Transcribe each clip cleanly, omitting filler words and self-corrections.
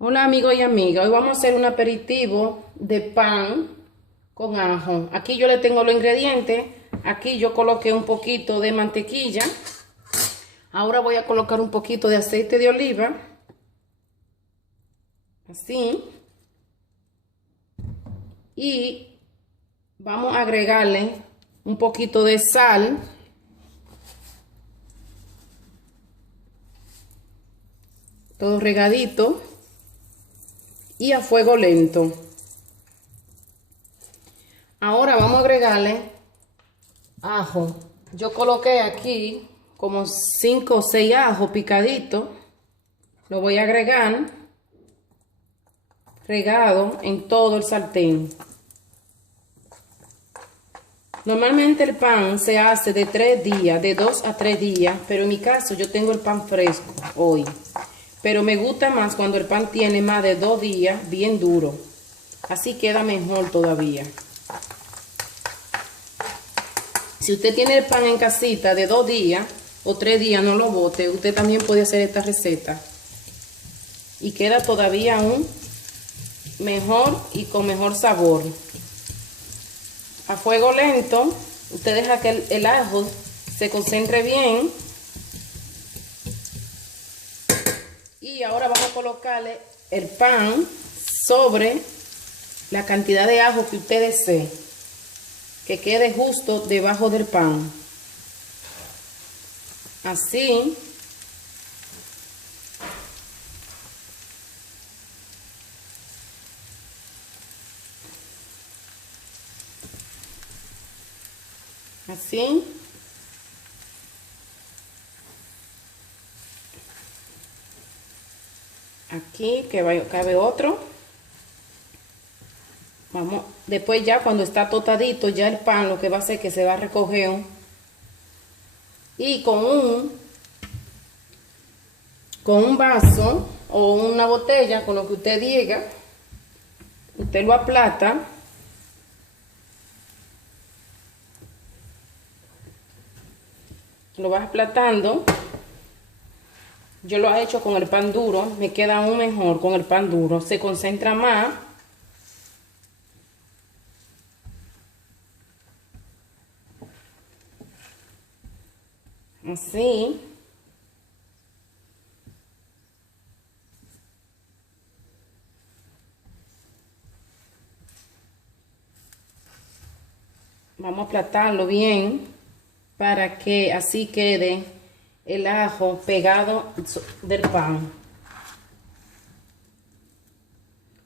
Hola amigos y amigas, hoy vamos a hacer un aperitivo de pan con ajo. Aquí yo le tengo los ingredientes, aquí yo coloqué un poquito de mantequilla, ahora voy a colocar un poquito de aceite de oliva, así, y vamos a agregarle un poquito de sal, todo regadito y a fuego lento. Ahora vamos a agregarle ajo. Yo coloqué aquí como 5 o 6 ajos picaditos. Lo voy a agregar regado en todo el sartén. Normalmente el pan se hace de 3 días, de 2 a 3 días, pero en mi caso yo tengo el pan fresco hoy. Pero me gusta más cuando el pan tiene más de 2 días, bien duro. Así queda mejor todavía. Si usted tiene el pan en casita de 2 días o 3 días, no lo bote. Usted también puede hacer esta receta. Y queda todavía aún mejor y con mejor sabor. A fuego lento, usted deja que el ajo se concentre bien. Y ahora vamos a colocarle el pan sobre la cantidad de ajo que usted desee. Que quede justo debajo del pan. Así. Así. Aquí que cabe otro. Vamos, después ya cuando está tostadito ya el pan, lo que va a hacer es que se va a recoger y con un vaso o una botella, con lo que usted diga, usted lo aplata. Lo vas aplatando. Yo lo he hecho con el pan duro, me queda aún mejor con el pan duro, se concentra más. Así. Vamos a aplatarlo bien para que así quede el ajo pegado del pan.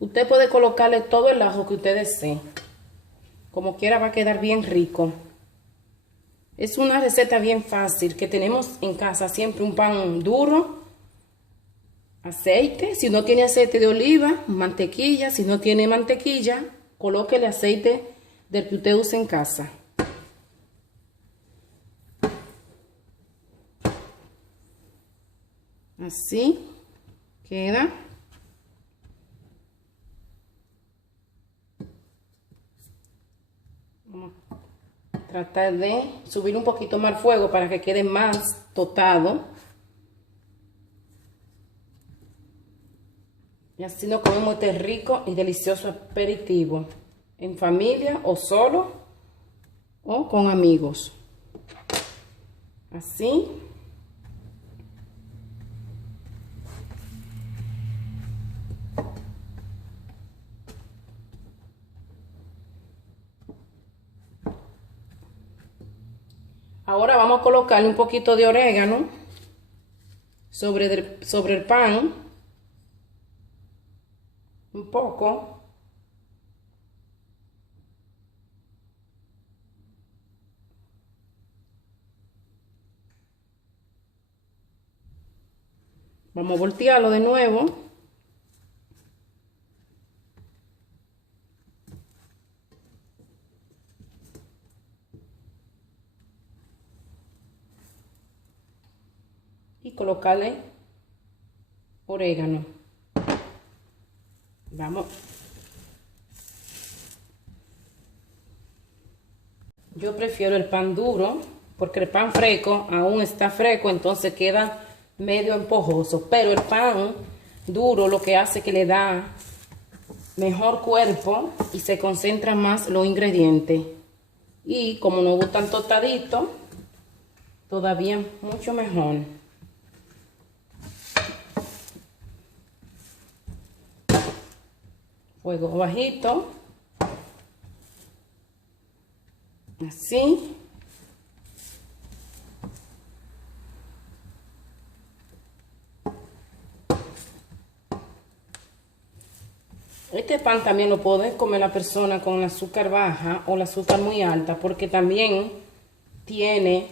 Usted puede colocarle todo el ajo que usted desee. Como quiera va a quedar bien rico. Es una receta bien fácil que tenemos en casa siempre un pan duro, aceite, si no tiene aceite de oliva, mantequilla, si no tiene mantequilla, colóquele aceite del que usted use en casa. Así queda. Vamos a tratar de subir un poquito más el fuego para que quede más tostado. Y así nos comemos este rico y delicioso aperitivo. En familia o solo o con amigos. Así. Ahora vamos a colocarle un poquito de orégano sobre el pan. Un poco. Vamos a voltearlo de nuevo. Y colocarle orégano. Vamos. Yo prefiero el pan duro porque el pan fresco aún está fresco, entonces queda medio empojoso. Pero el pan duro, lo que hace que le da mejor cuerpo y se concentra más los ingredientes. Y como nos gustan tostaditos, todavía mucho mejor. Fuego bajito. Así. Este pan también lo puede comer la persona con la azúcar baja o la azúcar muy alta, porque también tiene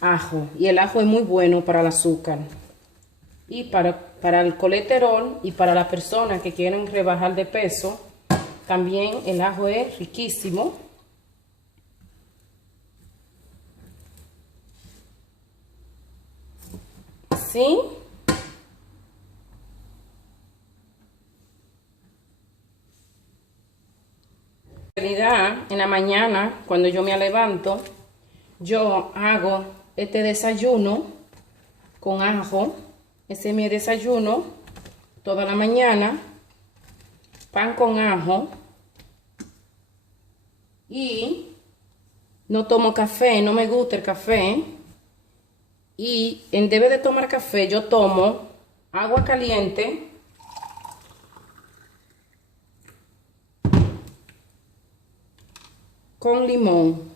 ajo. Y el ajo es muy bueno para el azúcar. Y para el colesterol y para las personas que quieren rebajar de peso, también el ajo es riquísimo. Así. En realidad, en la mañana, cuando yo me levanto, yo hago este desayuno con ajo. Ese es mi desayuno toda la mañana. Pan con ajo. Y no tomo café, no me gusta el café. Y en vez de tomar café, yo tomo agua caliente con limón.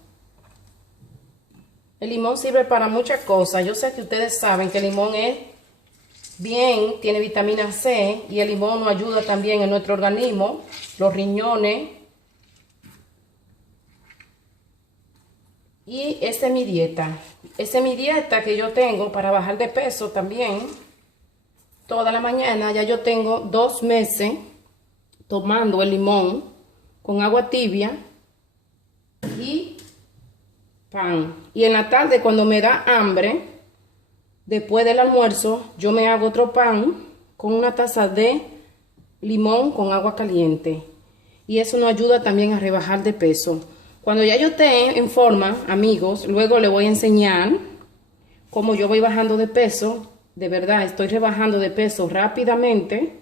El limón sirve para muchas cosas. Yo sé que ustedes saben que el limón es bien, tiene vitamina C y el limón nos ayuda también en nuestro organismo, los riñones. Y esa es mi dieta. Esa es mi dieta que yo tengo para bajar de peso también. Toda la mañana ya yo tengo 2 meses tomando el limón con agua tibia y pan. Y en la tarde, cuando me da hambre, después del almuerzo, yo me hago otro pan con una taza de limón con agua caliente. Y eso nos ayuda también a rebajar de peso. Cuando ya yo esté en forma, amigos, luego les voy a enseñar cómo yo voy bajando de peso. De verdad, estoy rebajando de peso rápidamente.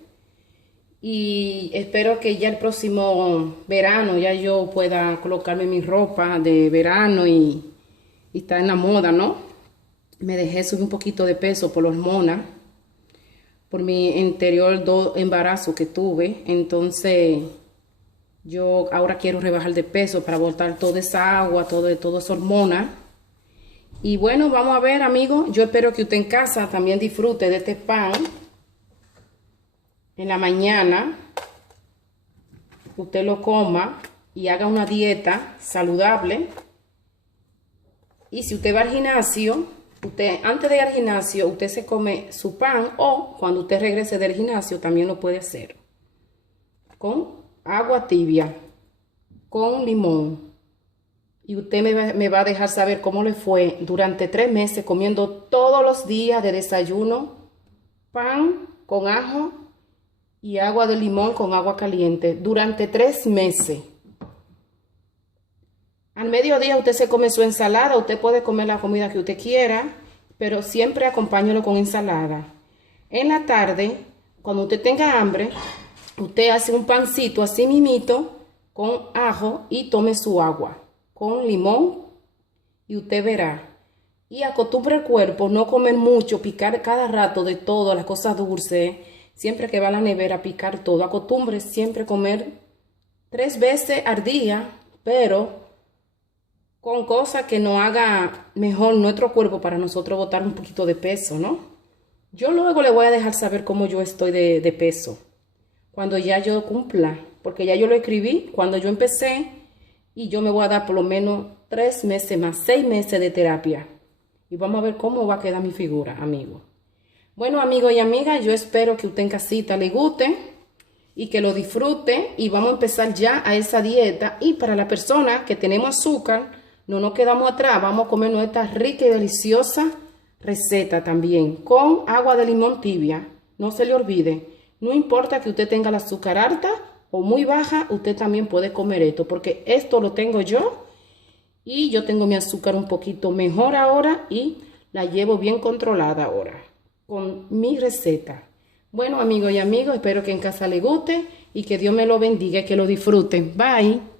Y espero que ya el próximo verano ya yo pueda colocarme mi ropa de verano y estar en la moda, ¿no? Me dejé subir un poquito de peso por la hormona, por mi anterior 2 embarazos que tuve. Entonces, yo ahora quiero rebajar de peso para botar toda esa agua, toda esa hormona. Y bueno, vamos a ver, amigos. Yo espero que usted en casa también disfrute de este pan. En la mañana, usted lo coma y haga una dieta saludable. Y si usted va al gimnasio, antes de ir al gimnasio, usted se come su pan, o cuando usted regrese del gimnasio también lo puede hacer con agua tibia, con limón. Y usted me va a dejar saber cómo le fue durante 3 meses comiendo todos los días de desayuno pan con ajo y agua de limón con agua caliente durante 3 meses. Al mediodía usted se come su ensalada. Usted puede comer la comida que usted quiera, pero siempre acompáñelo con ensalada. En la tarde, cuando usted tenga hambre, usted hace un pancito así mimito con ajo y tome su agua con limón y usted verá. Y acostumbre el cuerpo no comer mucho, picar cada rato de todo, las cosas dulces. Siempre que va a la nevera, picar todo. Acostumbre siempre comer 3 veces al día, pero con cosas que nos haga mejor nuestro cuerpo para nosotros botar un poquito de peso, ¿no? Yo luego le voy a dejar saber cómo yo estoy de peso, cuando ya yo cumpla, porque ya yo lo escribí cuando yo empecé, y yo me voy a dar por lo menos 3 meses más, 6 meses de terapia. Y vamos a ver cómo va a quedar mi figura, amigo. Bueno, amigos y amigas, yo espero que usted en casita le guste y que lo disfrute. Y vamos a empezar ya a esa dieta. Y para la persona que tenemos azúcar, no nos quedamos atrás. Vamos a comer nuestra rica y deliciosa receta también, con agua de limón tibia. No se le olvide, no importa que usted tenga el azúcar alta o muy baja, usted también puede comer esto, porque esto lo tengo yo. Y yo tengo mi azúcar un poquito mejor ahora y la llevo bien controlada ahora con mi receta. Bueno, amigos y amigos, espero que en casa les guste y que Dios me lo bendiga y que lo disfruten. Bye.